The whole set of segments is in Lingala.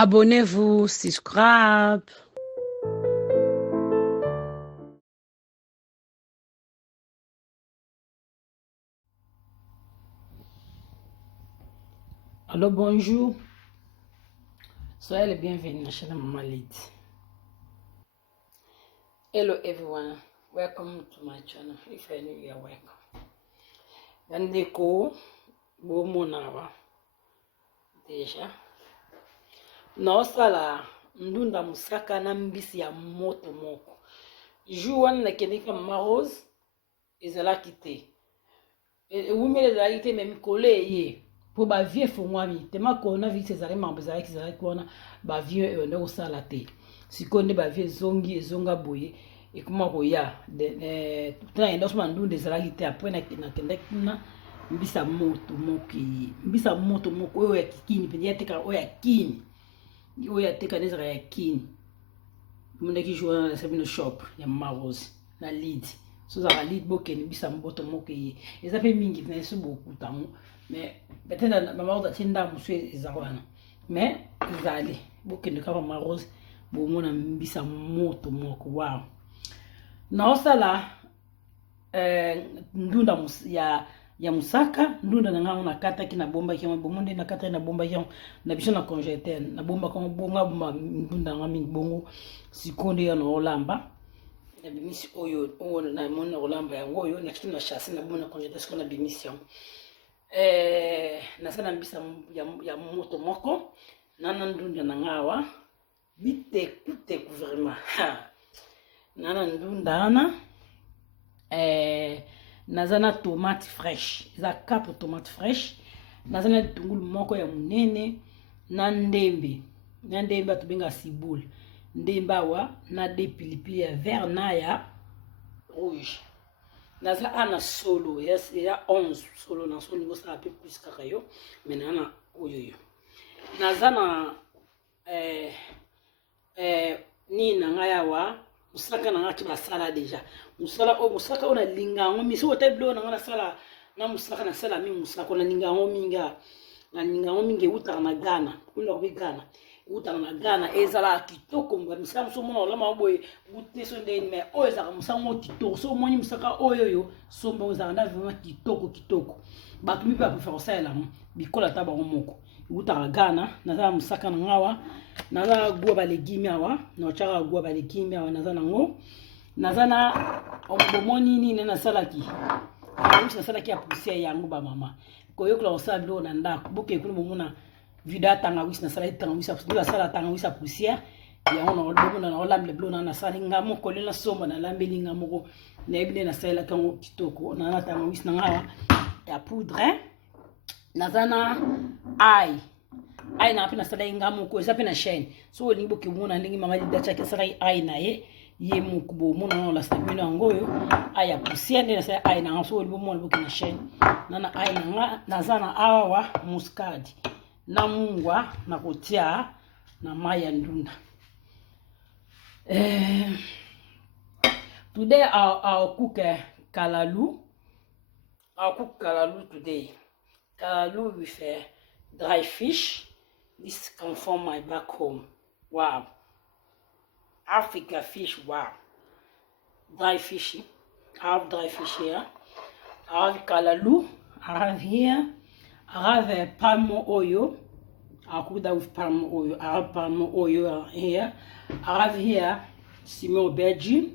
Abonnez-vous, subscribe. Alors bonjour, soyez les bienvenus à la chaîne Maman Lyd. Hello everyone, welcome to my channel. If you're new, you're welcome. Yandeko, bo monawa. Deja. Na osala ndunda musaka na mbisi ya moto moko. Jouan na kenika Mama Rose, ezalaki te. Wumele ezalaki te même kole ye. Pour ba vieux fongwami tema kona vi cesare mambezala kizala kona ba vieux ndo sala te sikonde ba vieux zongi ezonga boye et kuma koya de tena ndo sma ndunde zala kite après na kende kuna mbisa moto moko oyo ya kikini penye teka oyo ya kini oyo ya teka nezaka ya kini munde ki joue na Sabino shop ya Mama Rose na Lyd so za Lyd bokeni mbisa moto moko ye eza pe mingi na so beaucoup tango mais peut-être Mama Rose atinda musu ezawana mais zali bokende ka Mama Rose bomona mbisa moto moko wow na osala ndunda ya musaka ndunda na ngana kata ki na bomba ki bomonde na kata na bomba ki na biso na congélateur na bomba ko bonga ndunda ngami bongo sikonde ya no olamba na bimisi oyo na mona olamba yango oyo na kitu na chasse na bomba na congélateur sikona bimission nasala mbisa ya moto moko nana ndunda na ngawa bite vraiment nana ndunda ana nazana tomate fraîche za kapo tomate fraîche nazana tungulu moko ya munene na ndembe atubenga ciboule ndembe awa na de pilipili ya vert na ya rouge naza ana solo yes ya 11 solo na solo niveau ça peu plus kaka yo mais nana oyoyo naza na ni na ngaya wa musaka na ngati basala deja musaka ona lingango miso teblo na ngana sala na musaka na sala mi musaka na lingango mingi uta na Ghana kula ko Ghana uta na Ghana ezala kitoko mba musaka so mona olama boye bute so ndeni mais oyo za musaka mo kitoko so moni musaka oyoyo so mbo za nda vraiment kitoko batu mi pa faire ça là bikola taba moko uta na Ghana na musaka na ngawa naza gwa ba legimi awa na chaka gwa ba legimi awa naza nango naza na omomoni nini na salaki na salaki ya poussière yango ba mama koyokola osala bilo na ndako boke kuna momona vida tanga wisi na salaki tanga wisi na sala tanga wisi poussière yango na bomona na olamble bilo na sala ngamo kolela somba na lambeli ngamo na ebine na sala kango kitoko na tanga wisi na ngawa ya poudre naza na ai na pena sala ngamo ko eza pena chaîne so lingo ke mona ndingi mama dacha ke sala ai na ye mukubo mona na la stamina ngoyo ai ya poussière na sala ai na so lingo mona boke na chaîne nana ai na nazana awa muscade na mungwa na kotia na maya ndunda today I'll cook kalalu. I'll cook kalalu today. Kalalu with dry fish. This comes from my back home. Wow. Africa fish, wow. Dry fish. I have dry fish here. I have kalalu. I have here. I have palm oil. I'll cook that with palm oil. I have palm oil here. I have here simon aubergine.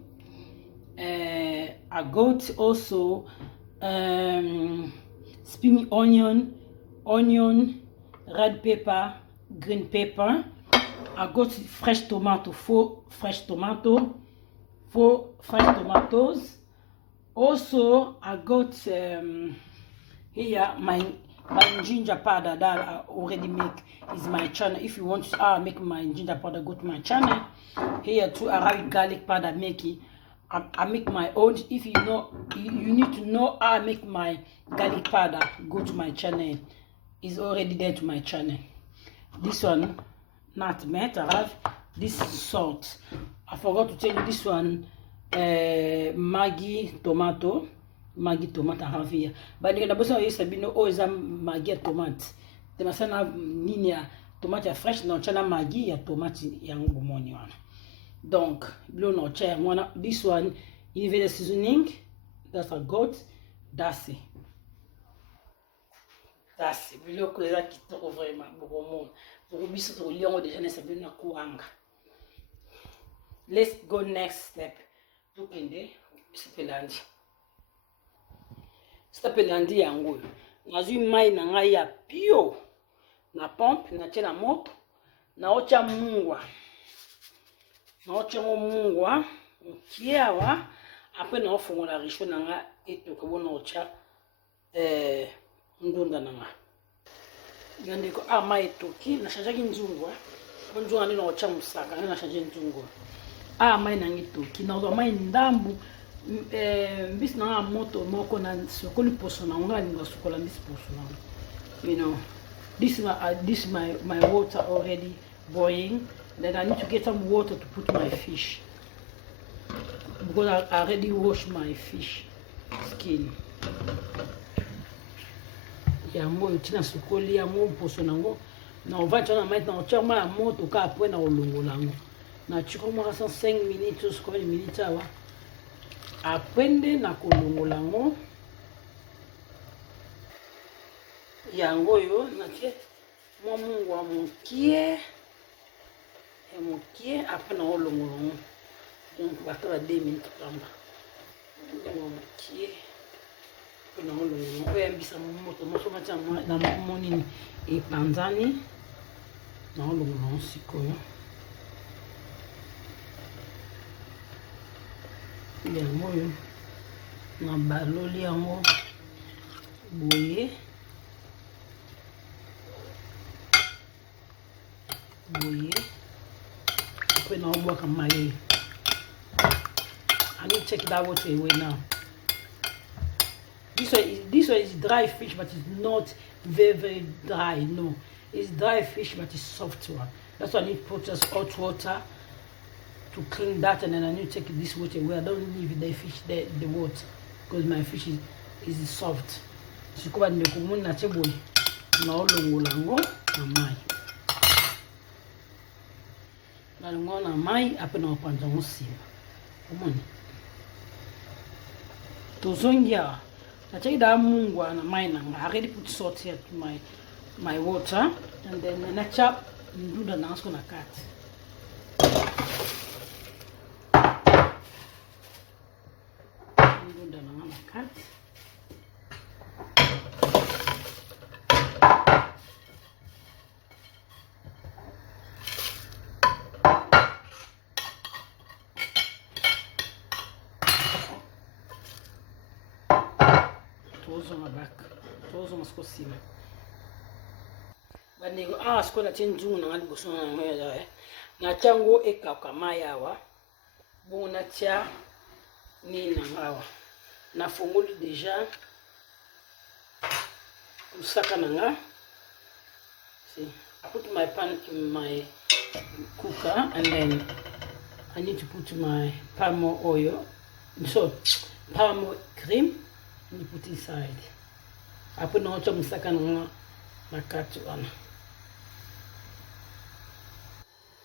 I got also spring onion, red pepper, green pepper. I got fresh tomatoes. Also, I got here my ginger powder that I already make is my channel. If you want to make my ginger powder, go to my channel. Here too, I have garlic powder making. I make my own. If you know, you need to know how I make my garlic powder, go to my channel. It's already there to my channel. This one, not met. I have this salt. I forgot to tell you this one, Maggi tomato I have here. But the bossa is Sabino always Maggi tomato. The masana nini tomate ya fresh na chana magi ya tomate yango bomoni wana. Donc bilo no cha wana, this one you need the seasoning, that's a goat, that's it. That's it. Bilo ko eza kitoko vraiment bomoni. Pour biso to liongo déjà na sabi na kuanga. Let's go next step. Tukende sepelandi. Sepelandi yango. Nazui mai na ngai ya pio. Na pompe na tia na moto. Na ocha mungwa. Na ocha mungwa. Kiawa. Après na ofongola risho na nga etoka bona ocha ndunda na nga. Gande ko mai etoki na changer nzungu. Bonjour na ocha musaka na changer nzungu. Mai na ngitoki na mai ndambu mbisi na moto moko na sokoli poso na nga linga sokola mbisi poso na. You know, this is my water already boiling. Then I need to get some water to put my fish, because I already washed my fish skin. Yango utina sokoli yango poso nango na ovacha na mai na ochama ya moto ka apwe na olongola ngo. Na chiko mwa 5 minutes ou 10 minutes awa. Apende na kolongola ngo. Yango yo na tie mwa mungwa mukie. E mukie apre na olongola ngo. Donc batala 2 minutes kamba. Mwa mukie. Apre na olongola ngo. Oya mbisa moto moso macha na monini e panzani. Na olongola ngo sikoyo. Yango yo na baloli yango boye après na obwaka mai. I need to take that water away now. This one is dry fish, but it's not very dry. No, it's dry fish, but it's soft one. That's why I need to put just hot water to clean that, and then I need to take this water away. I don't leave the fish the water, because my fish is soft. So kuba ndekumu na cheboy na olongolango na mai. Na longo na mai ape na opanza ngosima. Omoni. Tozongia. Na check da mungwa na mai na. I already put salt here to my water, and then na chop nduda na asko na cut. Tozo maskosima. Banigo asko na chenju na ngadi bosona na ngoya na chango ekaka mayawa. Bona tia ni na ngawa. Na fongoli déjà usaka na nga. See, I put my pan to my cooker, and then I need to put my palm oil. So palm cream and put inside. I put no chop musaka na kati wana.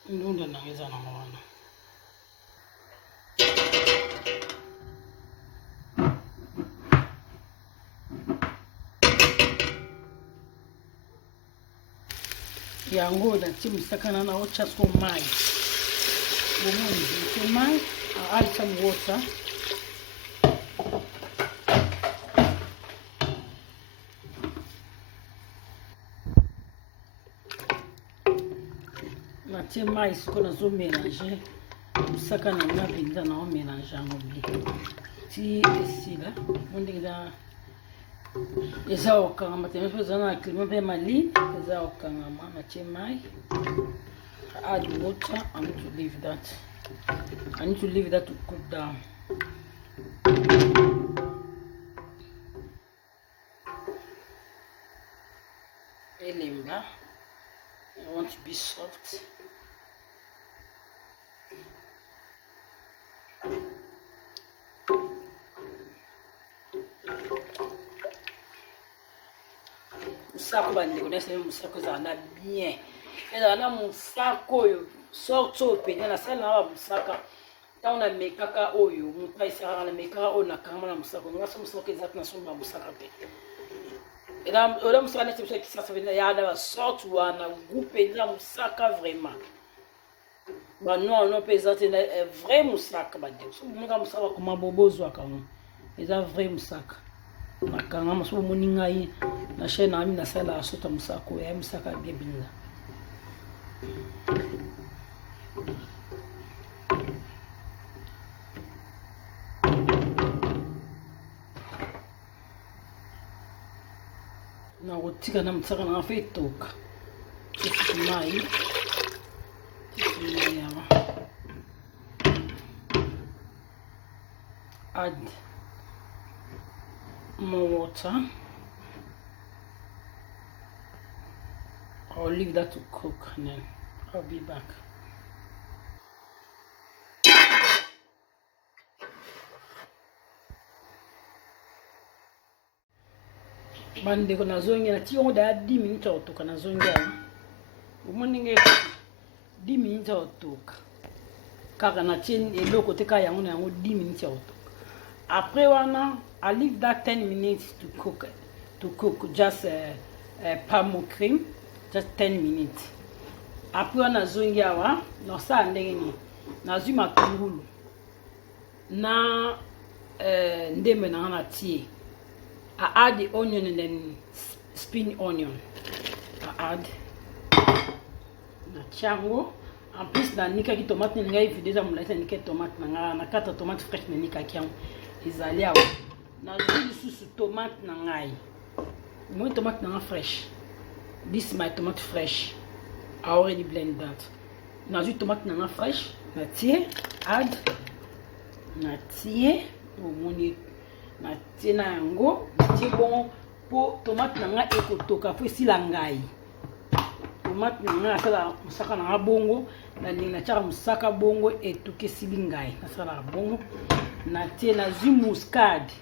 Ndunda na ngeza na wana. Yango na timu sakana na ocha so mai. Bomoni mai, I add some water. Na timu mai siko na zo mélanger. Sakana na pinza na o mélanger ngobli. Ti esila, mundi da eza okanga mateme peza na klima pe mali, eza okanga na chemai. Add water. I need to leave that. I need to leave that to cook down. Elimba. I want to be soft. Musako bande connaissez musako za na bien. ezala na mosaka oyo sorte oyo pene nasala na mosaka ntango namekaka oyo moto aisaka namekaka oyo nakangama na mosaka ngasi mosaka eza te nasomba mosaka te ola mosaka neti biso ya kisasa pene ya na basorte wana gu mpenza mosaka vraiment banoir no mpe eza te vrai mosaka badeko so bomonaka mosaka bakoma bobozwaka ngo eza vrai mosaka nakangama so bomoni ngai na chaine nami nasalaka sota mosaka oyo ya mosaka bien binza nakotika na mosaka nanga mpe etoka mai yawa add more water. I'll leave that to cook and then I'll be back. Bandeko nazongi na tiyo da 10 minutes otoka nazongi awa. Umoninge 10 minutes otoka. Kaka na tiyo eloko teka yango na yango 10 minutes otoka. Après wana I leave that 10 minutes to cook just palm cream just 10 minutes. Après wana zongi awa na sa ndenge ni nazwi matungulu na ndembe na na tie. I add the onion and then spring onion. I add na chango. En plus na nika ki tomate ni ngai déjà mulaisa nika tomate na na kata tomate fraîche na nika kiango. Ezali awa. Na zuli susu tomate na ngai. Moi tomate na fresh. This is my tomato fresh. I already blend that. Na zuli tomate na fresh. Na tie add na tie omoni na tie na yango tie bon po tomate na nga ekotoka po esila ngai. Tomate na nga asala musaka na bongo na ninga chaka musaka bongo etuke esili ngai. Asala bongo na tie na zui muscade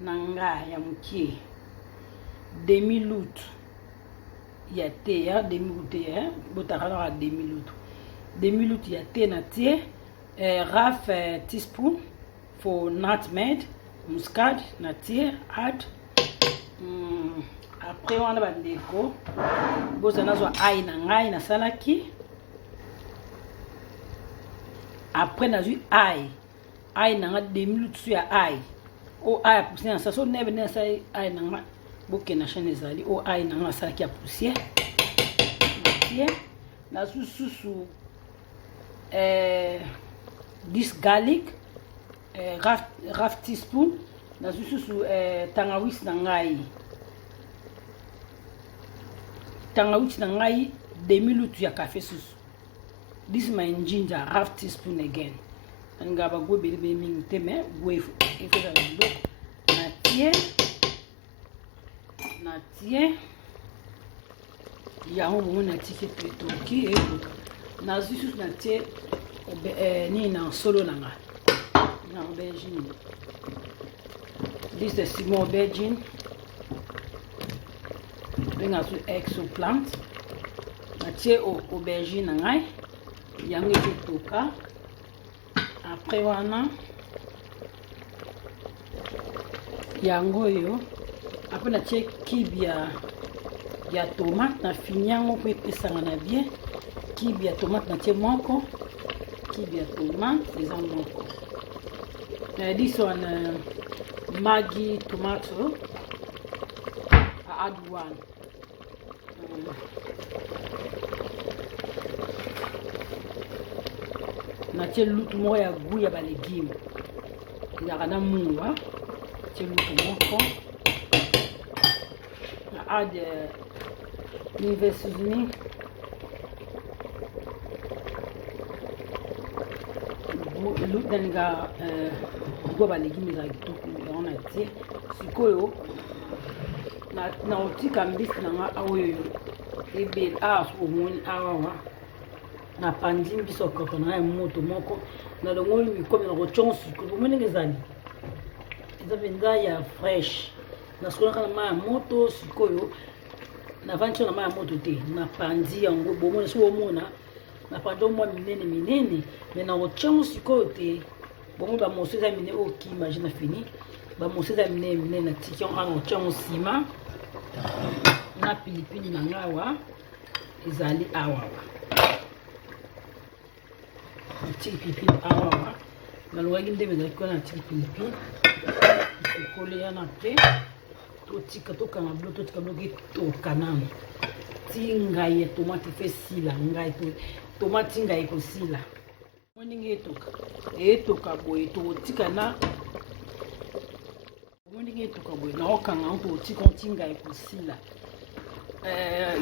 na nga ya mukie demi lut ya te ya demi lut ya botaka na demi lut ya te na tie half teaspoon for nutmeg muscade na tie add après wana bandeko boza nazwa ai na ngai na salaki après nazwi ai na nga demi lut su ya ai o ai poussière ça so nebe na sai ai na nga boke na chaîne ezali o ai na nga salaki ya poussière na susu this garlic half teaspoon na susu tangawizi na ngai demi lut ya café susu. This is my ginger half teaspoon again. Nga ba go bele be mingi te me go efeza ndo na tie ya homo na tike petoki e na zusu na tie ni na solo nanga na aubergine. This is the small aubergine. Bring out eggplant. Na tie aubergine ngai yango etoka. Après wana yango yo après na tie kibi ya tomate na finyango po epesanga na bien kibi ya tomate na tie moko kibi ya tomate eza moko this one Maggi tomato I add one na tie lutu moko ya goût ya balégume ezalaka na mungwa tie lutu moko na add nive seasoning lutu nalinga goût ya balégume ezala kitoko yango na tie sikoyo na otika mbisi nanga oyo ebele awa omoni awawa na pandi biso koko na moto moko na longoli mikomi na kochonga sikoyo bomoni ngezali eza penza ya fresh na sikoyo na ma moto sikoyo na vancho na maya moto te na pandi yango bomona so bomona na pandi mwa minene mais na ochango sikoyo te bongo ba moso za minene oki imagine fini ba moso za minene na tikion ana ochango sima na pilipili na ngawa ezali awa tiki pilipili awa na lwagi ndebe za kona tiki pilipili ikole yana pe totika toka na blo totika bloki toka nani tinga ye tomate fe sila ngai to tomate ngai ko sila moninge etoka boye totika na moninge etoka boye na okanga to tika tinga ye ko sila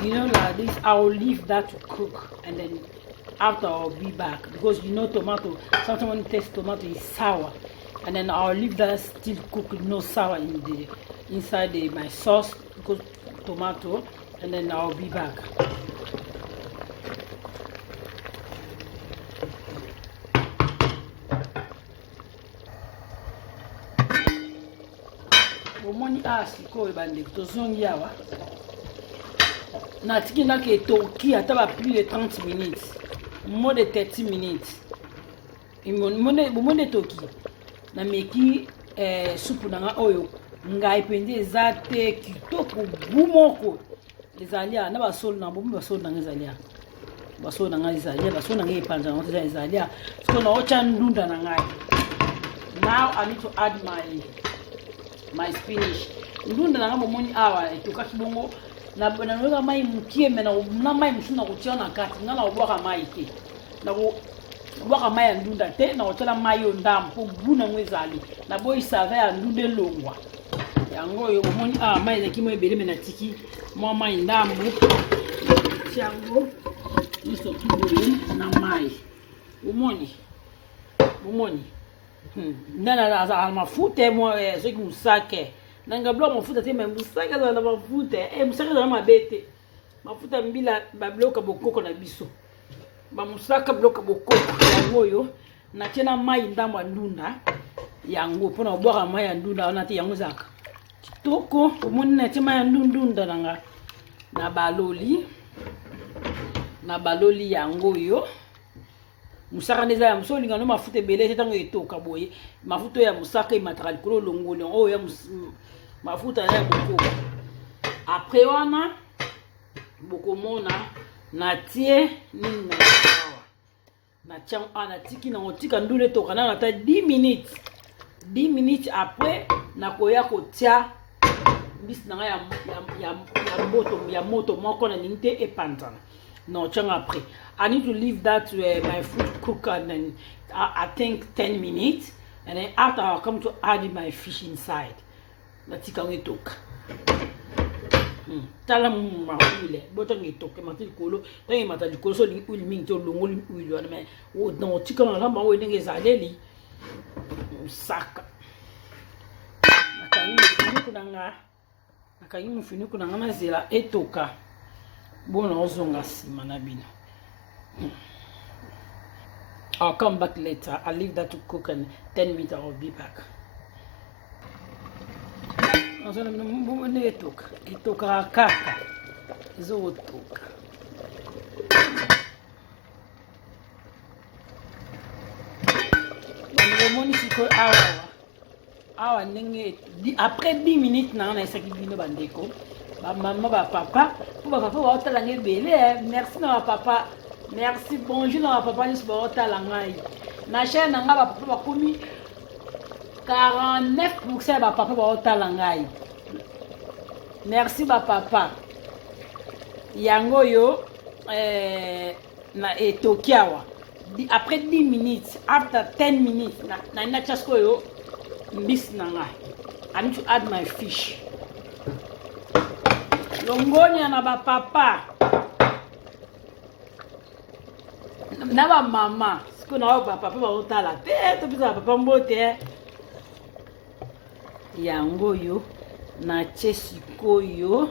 you know like this I'll leave that to cook and then after I'll be back because you know tomato sometimes when you taste tomato is sour and then I'll leave that still cook no sour in the inside my sauce because tomato and then I'll be back. Omoni sikoyo bande tozongi awa na tiki na ke toki ata ba plus de 30 minutes more de 30 minutes bomone toki na meki supu nanga oyo ngai pende eza te kitoko bumoko ezali na basolo na bomi basolo nanga ezali basolo nanga ezali basolo nanga epanja nanga ezali so na ocha ndunda na ngai. Now I need to add my spinach ndunda nanga bomoni awa etoka kibongo na noga mai mukie mena na mai musuna kutia na kati ngala obwaka mai te na obwaka mai ya ndunda te na otela mai yo ndam po buna ngwezali na boy save ya ndunde longwa yango yo bomoni mai na kimo ebele mena tiki mwa mai ndambo chango iso kiboye na mai bomoni nana za mafuta mo soki musake nanga blo mafuta te même musaka za mafuta musaka za mabete mafuta mbila babloka bokoko na biso ba musaka bloka bokoko yango yo na tena mai ndambo ndunda yango pona obwaka mai ya ndunda ona te yango zaka kitoko omoni na tena ya ndunda nanga na baloli yango yo musaka neza ya musoli ngano mafuta ebele te tango etoka boye mafuta ya musaka imataka likolo longoli oyo ya mafuta ya bokoko après wana bokomona na tie nini na awa na tiang ana tiki na otika ndule toka na ata 10 minutes après na koya kotia bis na ya moto moko na ninte epanzana no tiang après I need to leave that my food cook and then I think 10 minutes and then after I'll come to add my fish inside. Natika ngetoka. Tala mawile boto ngetoka matili kolo tangi matali kolo so li uli mingi to longoli uli wana me o no tika na lamba we ndenge zaleli saka. Nakangi mfiniku nanga mazela etoka. Bona ozonga sima na bino. I'll come back later. I'll leave that to cook and 10 minutes I'll be back. Nozona mbone etoka kaka. Zotoka. Moni siko awa nenge après 10 minutes na esaki bino bandeko. Ba maman ba papa, pour ba papa ba otala ngebele. Merci na ba papa. Merci, bonjour na papa ni ba otala ngai. Na chaîne nga ba papa ba komi 49% ba papa ba otala ngai. Merci ba papa. Yango yo na etokiawa. Après 10 minutes, after 10 minutes na chasko yo mbisi na ngai. I need to add my fish. Longonya na ba papa. Na ba mama. Siko na ba papa ba otala. Te to bisa papa mbote. Yango yo na chesikoyo.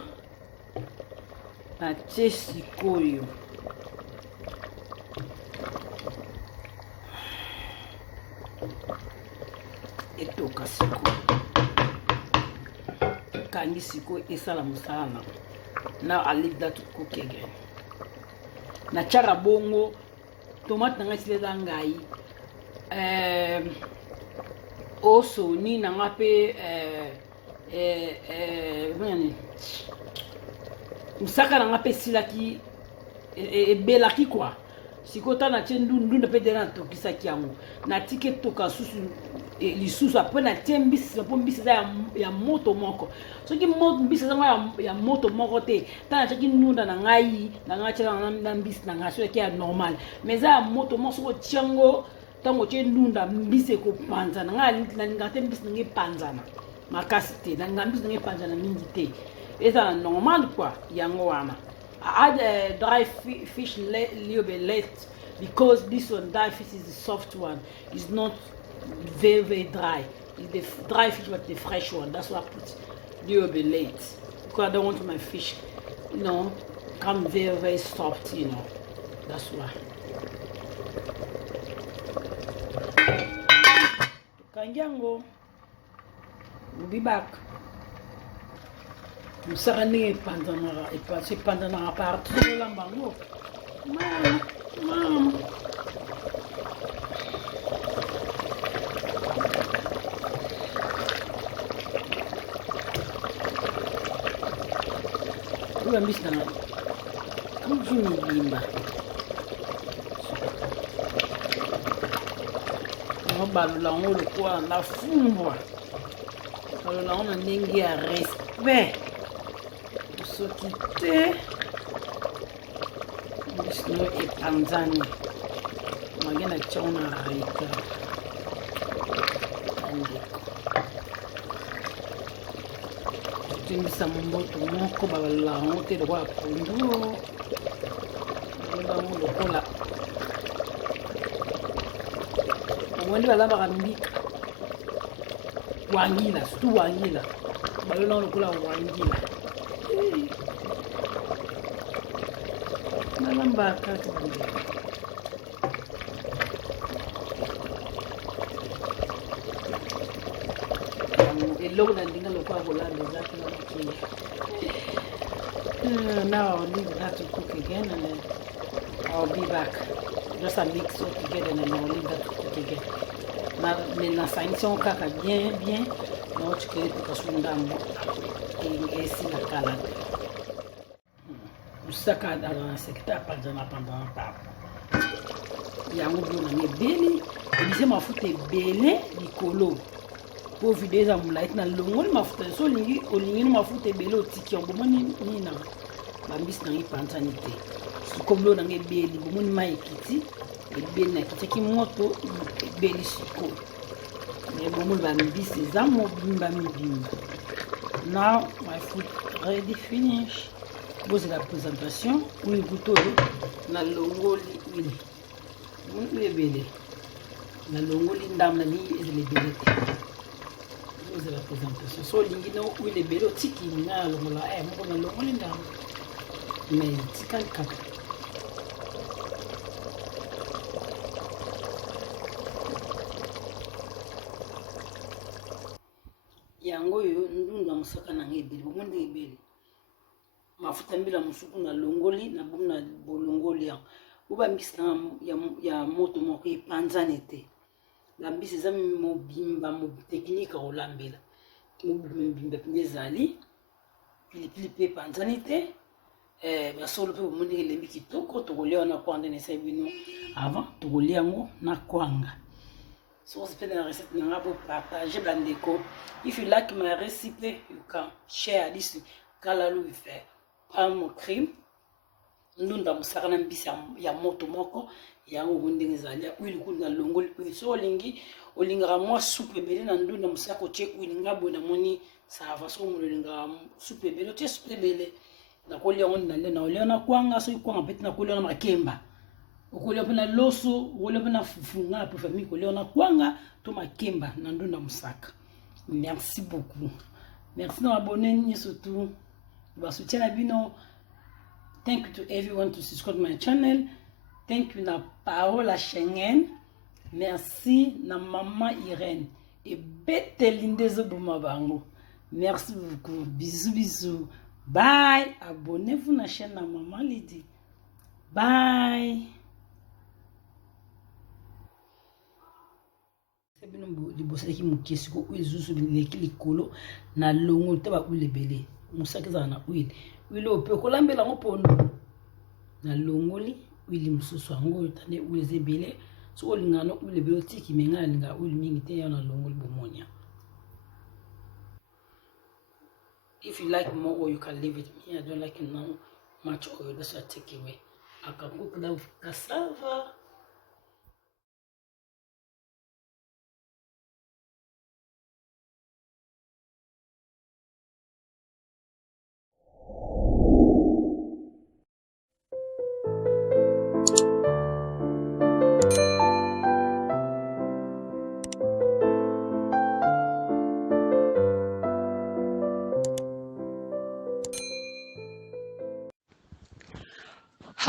Etoka siko. Kangi siko esala musala. Now I leave that to cook again. Na chara bongo tomate nanga sileza ngai. Also ni nanga pe musaka nanga pe silaki belaki quoi. Sikota na tchendu na pe dena tokisa kiango. Na tike toka susu lisusu après na tiembisi po mbisi ya moto moko. Soki mbisi zanga ya moto moko te. Tana chaki nunda na ngai na ngachela na mbisi na ngasho ya normal. Mais za moto moko soko tiango tango tchendunda mbisi ko panza na ngai na ngate mbisi ngi panza na. Makasi te na ngambisi ngi panza na mingi te. Eza normal quoi yango wana. I add dry fish little bit late because this one dry fish is the soft one. It's not very dry. It's the dry fish but the fresh one. That's why I put little bit late because I don't want my fish, you know, come very soft. You know, that's why. Kanjango, we'll be back. Musaka ni pandanara ipasi pandanara partout lambango. Mama. Uwe mbisi na kujuni bimba. Balu ngolo kwa na fumbwa. Balu la ngona ndenge ya respect. Sotite bisno e Tanzania magena chona rika andiko tingisa mboto moko babala ngote de kwa pundu nda mulo kola mwende balaba kambika wangila stu wangila balona kola wangila nalamba kati eloko na ndinga lokwa kolanda zaki na kile. Now I'll leave that to cook again and then I'll be back. Just a mix it together and then I'll leave that to cook again. Na sanction kaka bien. Na tu kile tukasunda mbo. Esi na kala. Usaka dans secteur pendant papo. Yango bona nebeli, ebise mafuta ebele likolo. Po videza mulaiti na longoli mafuta so olingi mafuta ebele otiki obomoni nina. Bambisi na ipanzani te. Sikomlo na ebeli bomoni mai ekiti, ebeli na kitaki moto ebeli siko. Mais bomoni bambisi za mobimba. Now my food ready finish. Voici la présentation. Oui, goûteux. Na longoli oui. Mon ebele. Na longoli ndam na ni ezele bele. Voici la présentation. So lingino oui le bele tiki na longola mo na longoli ndam. Mais tikal kaka. Yango yo ndunda musaka na ngebele. Bomonde ebele. Mafuta mbila musuku na longoli na bumna bolongoli ya uba mbisi ya moto moko ipanzane te la mbisi za mobimba mo technique olambela mobimba pindezali pilipili pe panzane te basolo pe bomonde lembi kitoko tokolia na kwanda ne sabino avant tokolia ngo na kwanga. So c'est la recette na ngabo partager bandeko. If you like my recipe you can share this kalalu with palm cream ndunda musaka na mbisi ya moto moko yango bondenge zalia huile kuna longoli pe so olinga mwa soupe ebele na ndunda musaka check huile ngabo na moni ça va so molinga soupe ebele te soupe ebele na kolia on na le na olia na kwanga so kwanga peti na kolia na makemba okolia pe na loso okolia pe na fufunga pe famille kolia na kwanga to makemba na ndunda musaka. Merci beaucoup. Merci na abonner ni surtout. Thank you to everyone to subscribe to my channel. Thank you na Paola Schengen. Merci na Maman Irène. Et bête lindezo bumabango. Merci beaucoup. Bisous. Bye. Abonnez-vous à la chaîne de Maman Lydie. Bye. Libosaki mokesi ko oil zuzu leki likolo na longo te ba oil ebele musaki ezala na oil ope okolambela yango pondo na longoli oil mosusu yango tande oil eza ebele so olinga no oil ebele otiki me ngai nalinga oil mingi te ya na longoli bomonia. If you like more oil, you can leave it. Me, I don't like it now much oil. That's why I take away. I can cook that with cassava.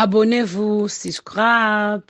Abonnez-vous, subscribe.